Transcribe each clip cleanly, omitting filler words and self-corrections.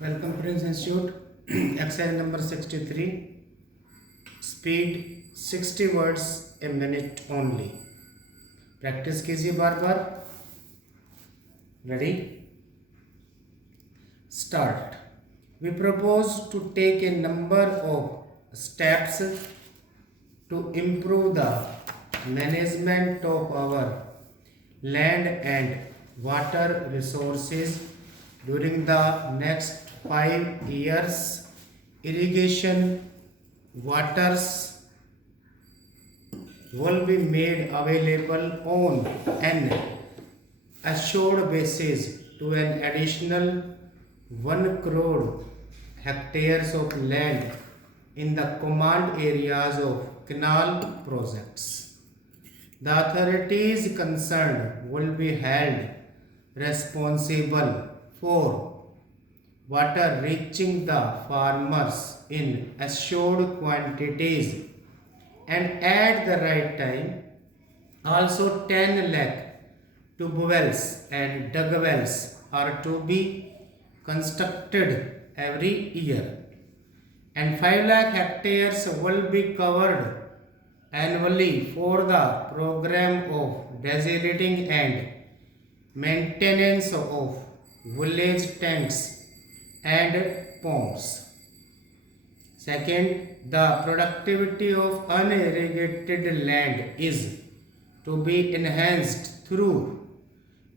Welcome Prince Institute. Exercise number 63. Speed 60 words a minute only. Practice कीजिए बार बार. Ready? Start. We propose to take a number of steps to improve the management of our land and water resources during the next 5 years. Irrigation waters will be made available on an assured basis to an additional 1 crore hectares of land in the command areas of canal projects. The authorities concerned will be held responsible for water reaching the farmers in assured quantities, and at the right time also 10 lakh tube wells and dug wells are to be constructed every year, and 5 lakh hectares will be covered annually for the program of designating and maintenance of village tanks and ponds. Second, the productivity of unirrigated land is to be enhanced through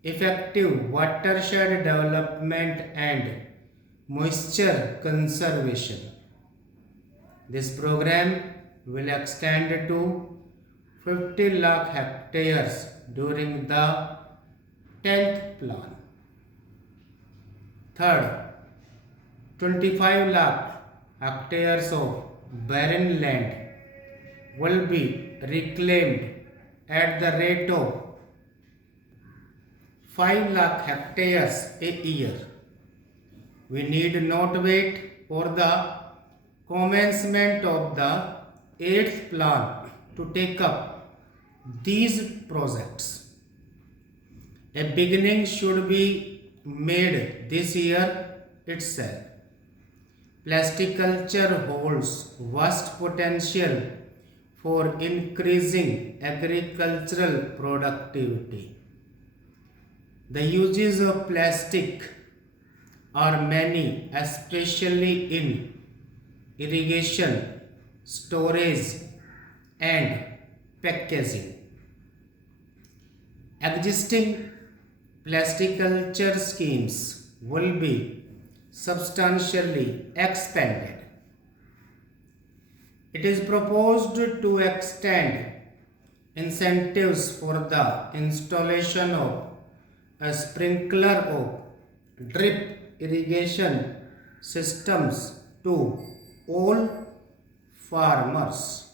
effective watershed development and moisture conservation. This program will extend to 50 lakh hectares during the 10th plan. Third, 25 lakh hectares of barren land will be reclaimed at the rate of 5 lakh hectares a year. We need not wait for the commencement of the 8th plan to take up these projects. A beginning should be made this year itself. Plasticulture holds vast potential for increasing agricultural productivity. The uses of plastic are many, especially in irrigation, storage, and packaging. Existing plasticulture schemes will be substantially expanded. It is proposed to extend incentives for the installation of a sprinkler of drip irrigation systems to all farmers.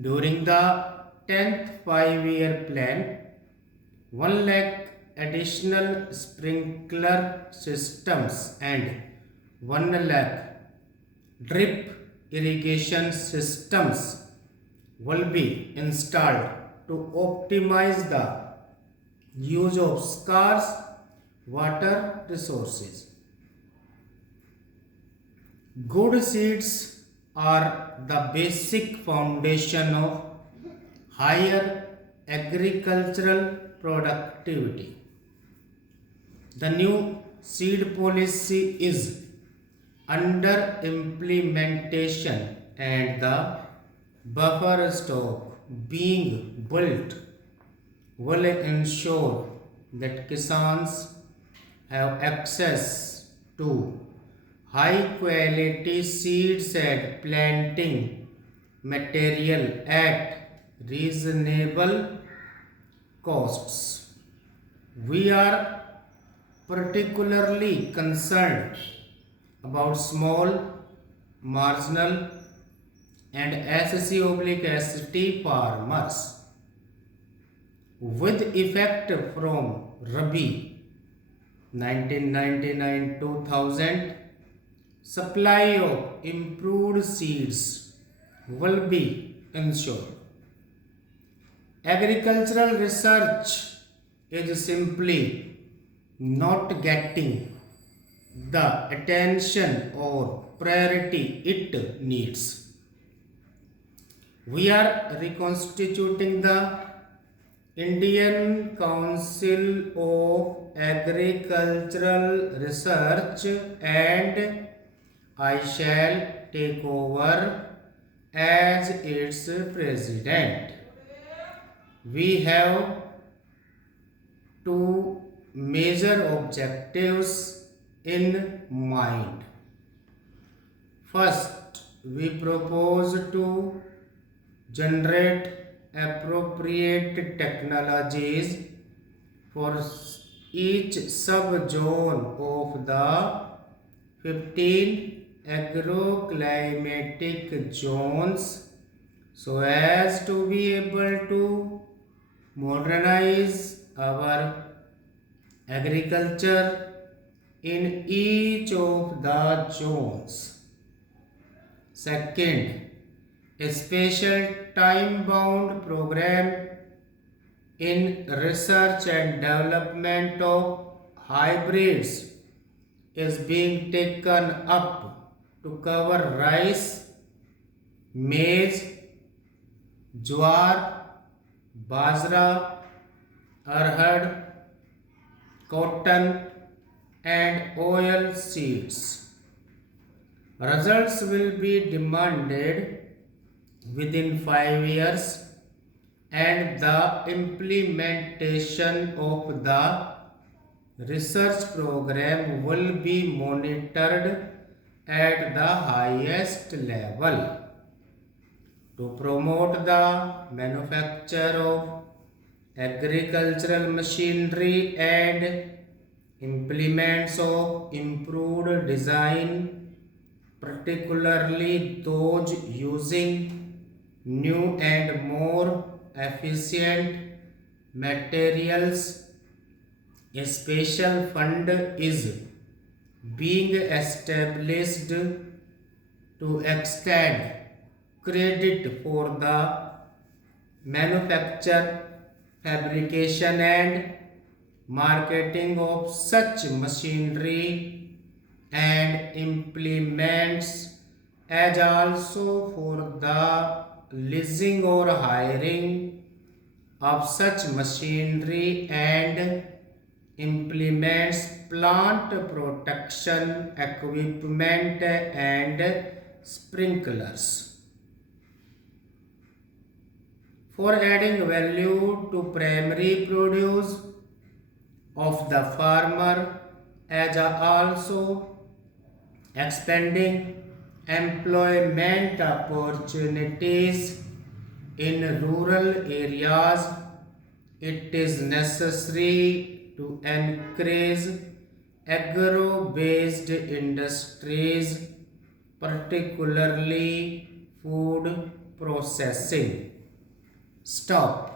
During the 10th 5-year plan, 1 lakh additional sprinkler systems and 1 lakh drip irrigation systems will be installed to optimize the use of scarce water resources. Good seeds are the basic foundation of higher agricultural productivity. The new seed policy is under implementation, and the buffer stock being built will ensure that Kisans have access to high quality seeds and planting material at reasonable costs. We are particularly concerned about small, marginal, and SC/ST farmers. With effect from Rabi 1999-2000, supply of improved seeds will be ensured. Agricultural research is simply not getting the attention or priority it needs. We are reconstituting the Indian Council of Agricultural Research, and I shall take over as its president. We have two major objectives in mind. First, we propose to generate appropriate technologies for each sub-zone of the 15 agroclimatic zones, so as to be able to modernize our agriculture in each of the zones. Second, a special time-bound program in research and development of hybrids is being taken up to cover rice, maize, jowar, bajra, arhad, cotton, and oil seeds. Results will be demanded within 5 years, and the implementation of the research program will be monitored at the highest level. To promote the manufacture of agricultural machinery and implements of improved design, particularly those using new and more efficient materials, a special fund is being established to extend credit for the manufacture, fabrication, and marketing of such machinery and implements, as also for the leasing or hiring of such machinery and implements, plant protection equipment, and sprinklers. For adding value to primary produce of the farmer, as also expanding employment opportunities in rural areas, it is necessary to encourage agro-based industries, particularly food processing. Stop.